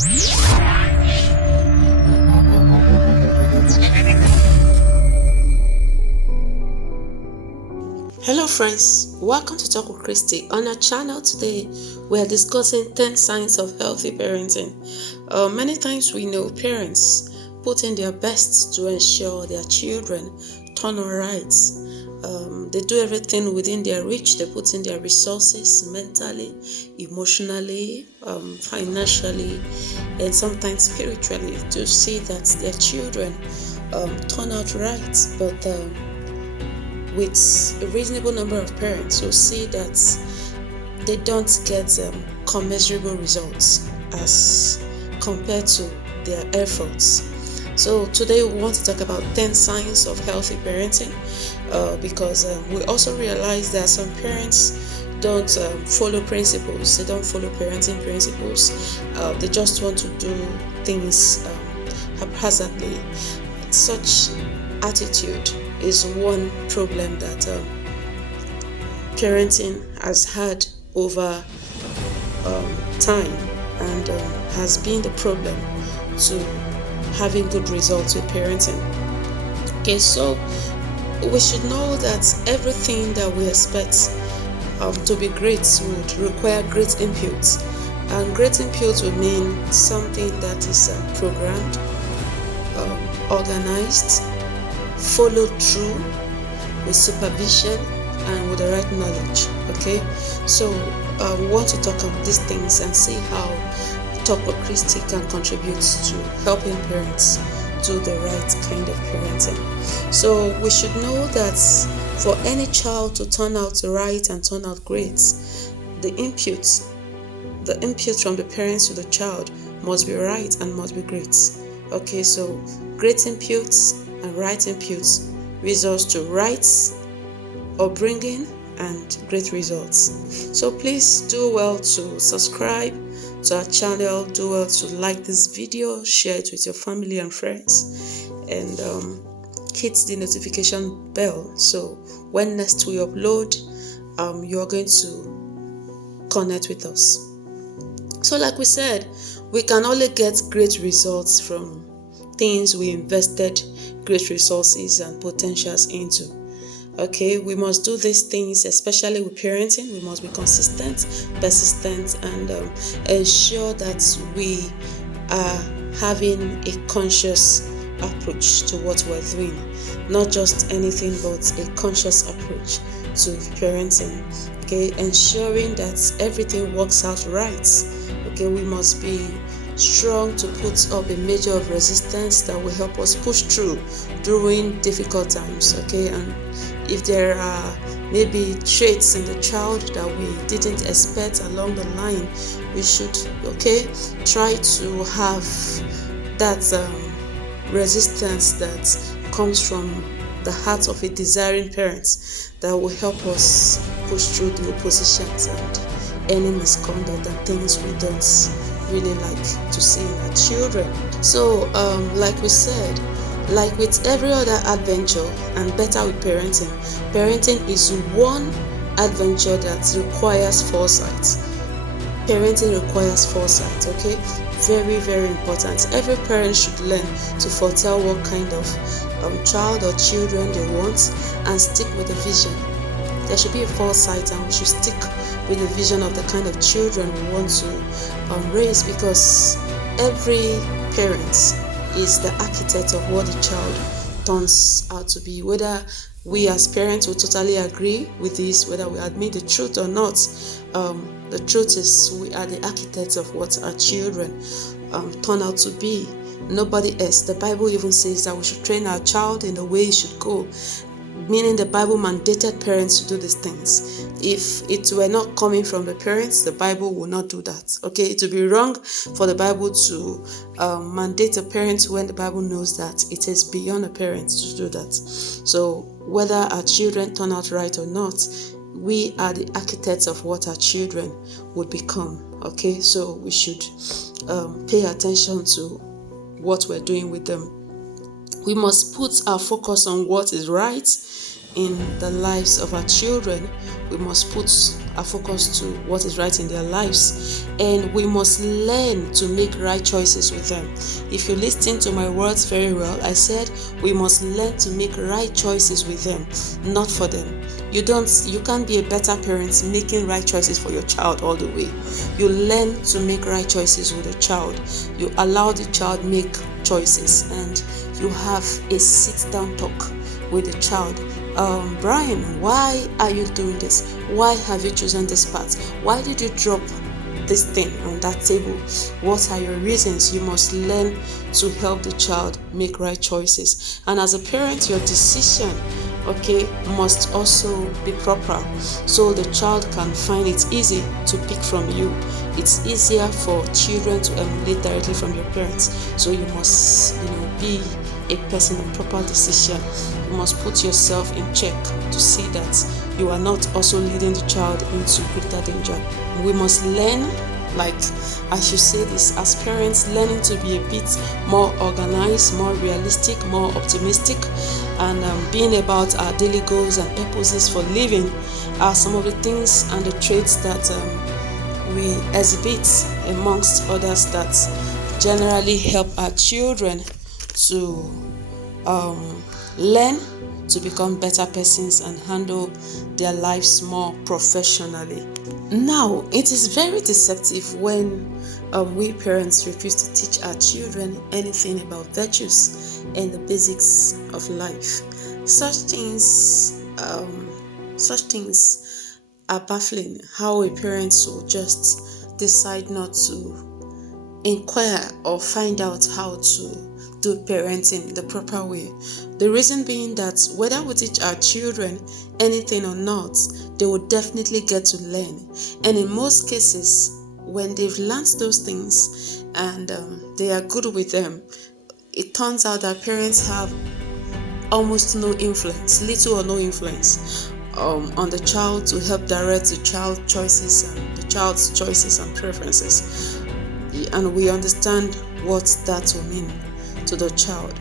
Hello friends, welcome to Talk with Christie. On our channel today, we are discussing 10 signs of healthy parenting. Many times we know parents put in their best to ensure their children turn on right. They do everything within their reach. They put in their resources mentally, emotionally, financially, and sometimes spiritually to see that their children turn out right. But with a reasonable number of parents who see that they don't get commensurable results as compared to their efforts. So today we want to talk about 10 signs of healthy parenting because we also realize that some parents don't follow principles. They don't follow parenting principles. They just want to do things haphazardly. Such attitude is one problem that parenting has had over time and has been the problem to having good results with parenting. Okay, so we should know that everything that we expect to be great would require great input, and great input would mean something that is programmed, organized, followed through with supervision and with the right knowledge. Okay, so we want to talk about these things and see how Talk with Christie can contribute to helping parents do the right kind of parenting. So we should know that for any child to turn out right and turn out great, the input from the parents to the child must be right and must be great. Okay, so great inputs and right inputs results to right upbringing and great results. So please do well to subscribe to our channel, do well to like this video, share it with your family and friends, and hit the notification bell so when next we upload, you're going to connect with us. So like we said, we can only get great results from things we invested great resources and potentials into. Okay, we must do these things, especially with parenting. We must be consistent, persistent, and ensure that we are having a conscious approach to what we're doing. Not just anything, but a conscious approach to parenting. Okay, ensuring that everything works out right. Okay, we must be strong to put up a measure of resistance that will help us push through during difficult times. Okay, and if there are maybe traits in the child that we didn't expect along the line, we should try to have that resistance that comes from the heart of a desiring parent that will help us push through the oppositions and any misconduct and things we don't really like to see in our children. So like we said, like with every other adventure and better with parenting is one adventure that requires foresight. Parenting requires foresight, okay? Very, very important. Every parent should learn to foretell what kind of child or children they want and stick with the vision. There should be a foresight, and we should stick with the vision of the kind of children we want to raise, because every parent is the architect of what the child turns out to be. Whether we as parents will totally agree with this, whether we admit the truth or not, the truth is we are the architects of what our children turn out to be. Nobody else. The Bible even says that we should train our child in the way he should go, meaning the Bible mandated parents to do these things. If it were not coming from the parents, the Bible will not do that. Okay, it would be wrong for the Bible to mandate a parent when the Bible knows that it is beyond a parent to do that. So whether our children turn out right or not, we are the architects of what our children would become. Okay, so we should pay attention to what we're doing with them. We must put our focus on what is right in the lives of our children, we must put our focus to what is right in their lives, and we must learn to make right choices with them. If you listen to my words very well, I said we must learn to make right choices with them, not for them. You can't be a better parent making right choices for your child all the way. You learn to make right choices with the child. You allow the child make choices, and you have a sit-down talk with the child. Brian, why are you doing this? Why have you chosen this path? Why did you drop this thing on that table? What are your reasons? You must learn to help the child make right choices. And as a parent, your decision, must also be proper, so the child can find it easy to pick from you. It's easier for children to emulate directly from your parents. So you must, be a person of proper decision. You must put yourself in check to see that you are not also leading the child into greater danger. We must learn, I should say this, as parents, learning to be a bit more organized, more realistic, more optimistic, and being about our daily goals and purposes for living are some of the things and the traits that we exhibit amongst others that generally help our children to learn to become better persons and handle their lives more professionally. Now, it is very deceptive when we parents refuse to teach our children anything about virtues and the basics of life. Such things are baffling. How a parent will just decide not to inquire or find out how to do parenting the proper way. The reason being that whether we teach our children anything or not, they will definitely get to learn. And in most cases, when they've learned those things and they are good with them, it turns out that parents have almost no influence, little or no influence on the child to help direct the child's choices and preferences. And we understand what that will mean to the child.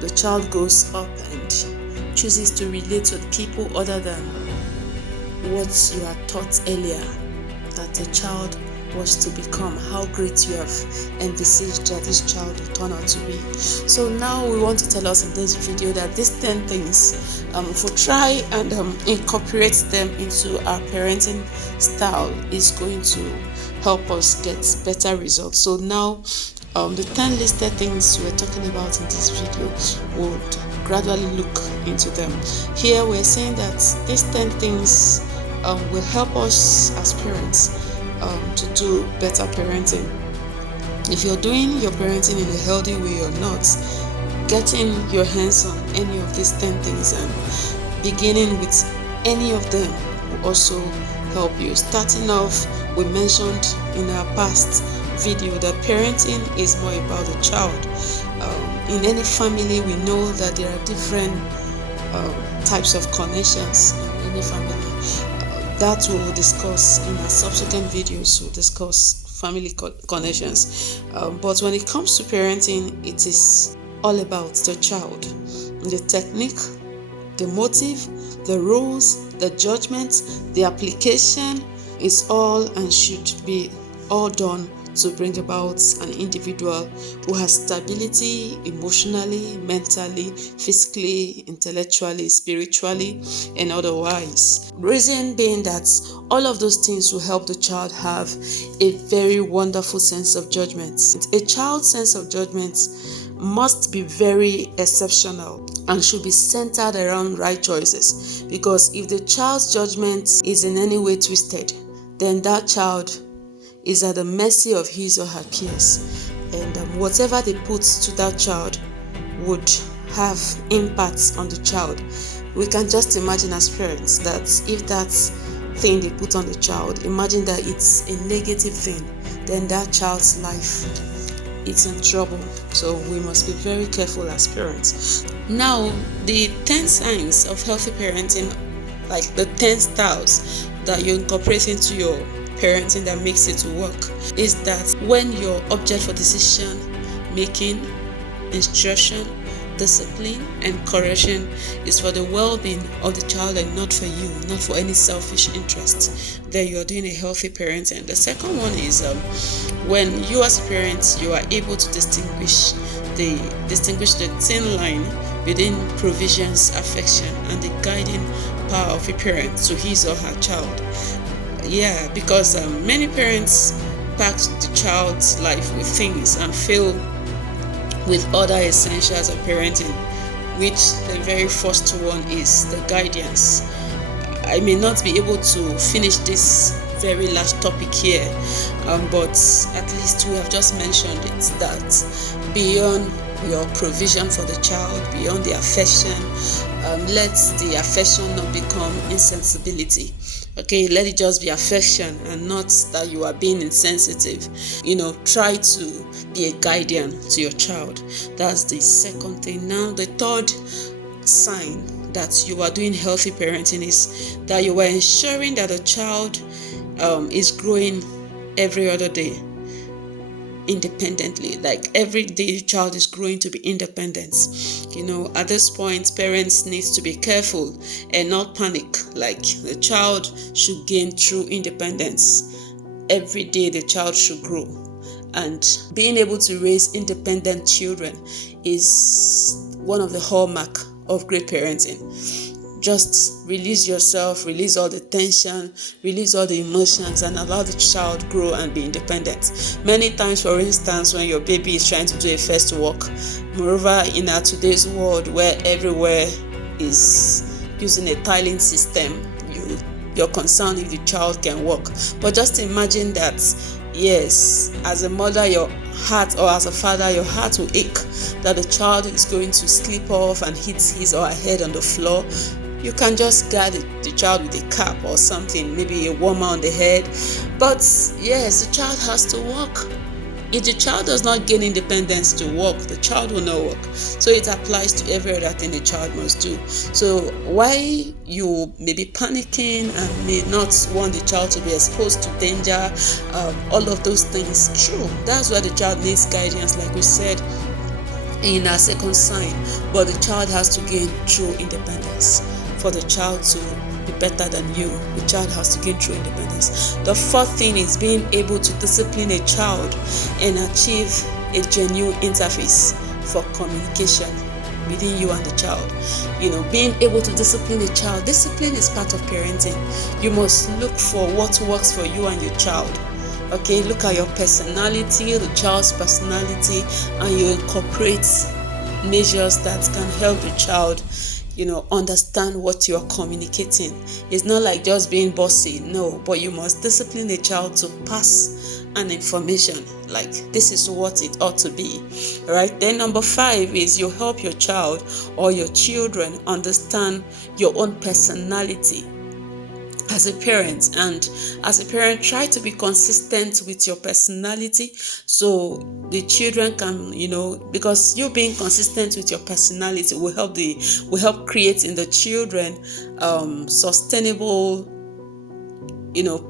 The child grows up and chooses to relate with people other than what you had taught earlier that the child was to become, how great you have envisaged that this child will turn out to be. So now we want to tell us in this video that these 10 things, if we try and incorporate them into our parenting style, is going to help us get better results. So now the 10 listed things we're talking about in this video would gradually look into them. Here we're saying that these 10 things will help us as parents to do better parenting. If you're doing your parenting in a healthy way or not, getting your hands on any of these 10 things and beginning with any of them will also help you. Starting off, we mentioned in our past video that parenting is more about the child. In any family, we know that there are different types of connections in any family. That we will discuss in our subsequent videos. We'll discuss family connections. But when it comes to parenting, it is all about the child. The technique, the motive, the rules, the judgment, the application is all and should be all done to bring about an individual who has stability emotionally, mentally, physically, intellectually, spiritually, and otherwise. Reason being that all of those things will help the child have a very wonderful sense of judgment. A child's sense of judgment must be very exceptional and should be centered around right choices, because if the child's judgment is in any way twisted, then that child is at the mercy of his or her peers, and whatever they put to that child would have impacts on the child. We can just imagine as parents that if that thing they put on the child, imagine that it's a negative thing, then that child's life is in trouble. So we must be very careful as parents. Now, the 10 signs of healthy parenting, like the 10 styles that you incorporate into your parenting that makes it work, is that when your object for decision making, instruction, discipline and correction is for the well-being of the child and not for you, not for any selfish interest. Then you are doing a healthy parenting. The second one is when you as a parent, you are able to distinguish the thin line within provisions, affection, and the guiding power of a parent to his or her child. Yeah, because many parents pack the child's life with things and fail with other essentials of parenting, which the very first one is the guidance. I may not be able to finish this very large topic here, but at least we have just mentioned it, that beyond your provision for the child, beyond the affection, let the affection not become insensibility. Okay, let it just be affection and not that you are being insensitive. Try to be a guardian to your child. That's the second thing. Now, the third sign that you are doing healthy parenting is that you are ensuring that the child is growing every other day independently. Like every day the child is growing to be independent. At this point, parents need to be careful and not panic. Like the child should gain true independence. Every day the child should grow, and being able to raise independent children is one of the hallmark of great parenting. Just release yourself, release all the tension, release all the emotions, and allow the child grow and be independent. Many times, for instance, when your baby is trying to do a first walk, moreover in our today's world where everywhere is using a tiling system, you're concerned if the child can walk. But just imagine that, yes, as a mother, your heart, or as a father, your heart will ache that the child is going to slip off and hit his or her head on the floor. You can just guard the child with a cap or something, maybe a warmer on the head. But yes, the child has to walk. If the child does not gain independence to walk, the child will not walk. So it applies to every other thing the child must do. So why you may be panicking and may not want the child to be exposed to danger, all of those things, true. That's why the child needs guidance, like we said in our second sign. But the child has to gain true independence. For the child to be better than you, the child has to gain true independence. The fourth thing is being able to discipline a child and achieve a genuine interface for communication within you and the child. Being able to discipline a child. Discipline is part of parenting. You must look for what works for you and your child. Okay, look at your personality, the child's personality, and you incorporate measures that can help the child understand what you are communicating. It's not like just being bossy, no, but you must discipline a child to pass an information, like this is what it ought to be. All right. Then number 5 is you help your child or your children understand your own personality as a parent. And as a parent, try to be consistent with your personality so the children can, because you being consistent with your personality will help create in the children sustainable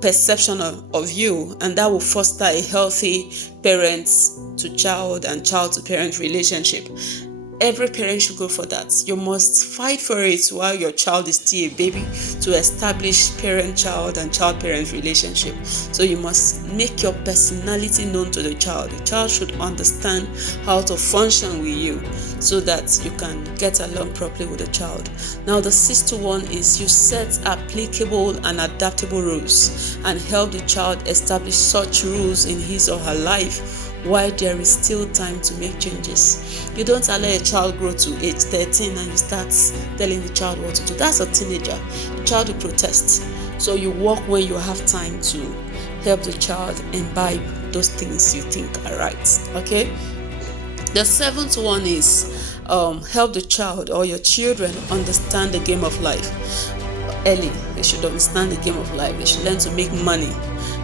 perception of you, and that will foster a healthy parent to child and child to parent relationship. Every parent should go for that. You must fight for it while your child is still a baby to establish parent-child and child-parent relationship. So you must make your personality known to the child. The child should understand how to function with you so that you can get along properly with the child. Now, the 6th one is you set applicable and adaptable rules and help the child establish such rules in his or her life while there is still time to make changes. You don't allow a child grow to age 13 and you start telling the child what to do. That's a teenager. The child will protest. So you work when you have time to help the child imbibe those things you think are right. Okay? The 7th one is help the child or your children understand the game of life. Early, they should understand the game of life. They should learn to make money.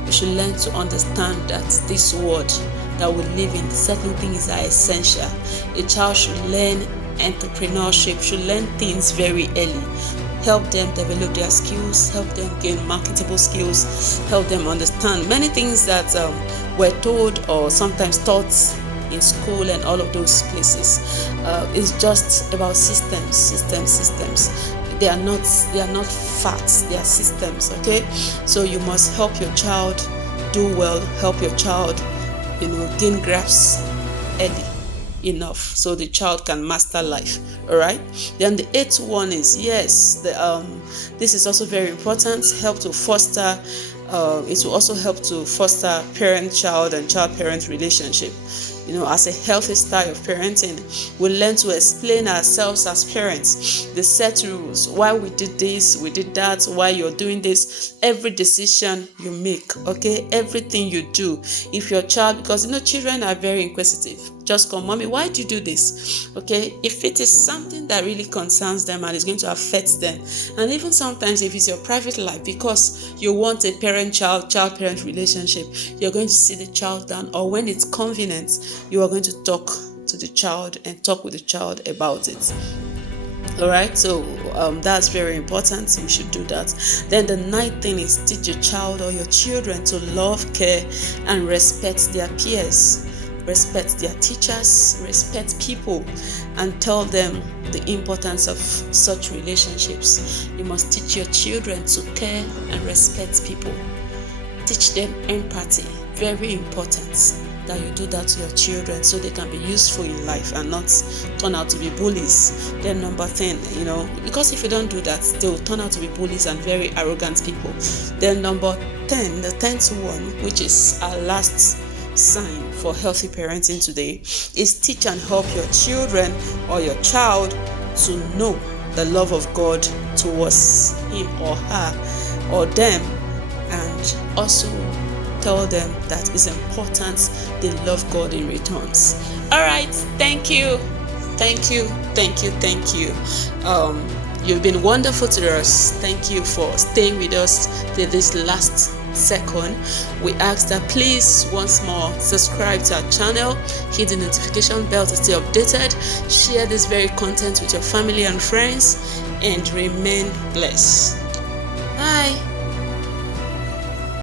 They should learn to understand that this world that we live in, certain things are essential. A child should learn entrepreneurship, should learn things very early. Help them develop their skills, help them gain marketable skills, help them understand many things that were told or sometimes taught in school and all of those places. It's just about systems. They are not facts, they are systems. Okay, so you must help your child do well, help your child gain grasp early enough so the child can master life. All right, then the 8th one is, yes, this is also very important, help to foster it will also help to foster parent-child and child-parent relationship. As a healthy style of parenting, we learn to explain ourselves as parents, the set rules, why we did this, we did that, why you're doing this, every decision you make, okay, everything you do. If your child, because children are very inquisitive, just come, mommy, why do you do this? Okay, if it is something that really concerns them and is going to affect them, and even sometimes if it's your private life, because you want a parent-child, child-parent relationship, you're going to sit the child down, or when it's convenient, you are going to talk to the child and talk with the child about it. All right, so that's very important. You should do that. Then the 9th thing is, teach your child or your children to love, care, and respect their peers, respect their teachers, respect people, and tell them the importance of such relationships. You must teach your children to care and respect people. Teach them empathy. Very important that you do that to your children so they can be useful in life and not turn out to be bullies. Then number 10, because if you don't do that, they will turn out to be bullies and very arrogant people. Then number 10, the 10th one, which is our last sign for healthy parenting today, is teach and help your children or your child to know the love of God towards him or her or them, and also tell them that it's important they love God in returns. All right, thank you. You've been wonderful to us. Thank you for staying with us till this last second. We ask that please once more subscribe to our channel, hit the notification bell to stay updated, share this very content with your family and friends, and remain blessed.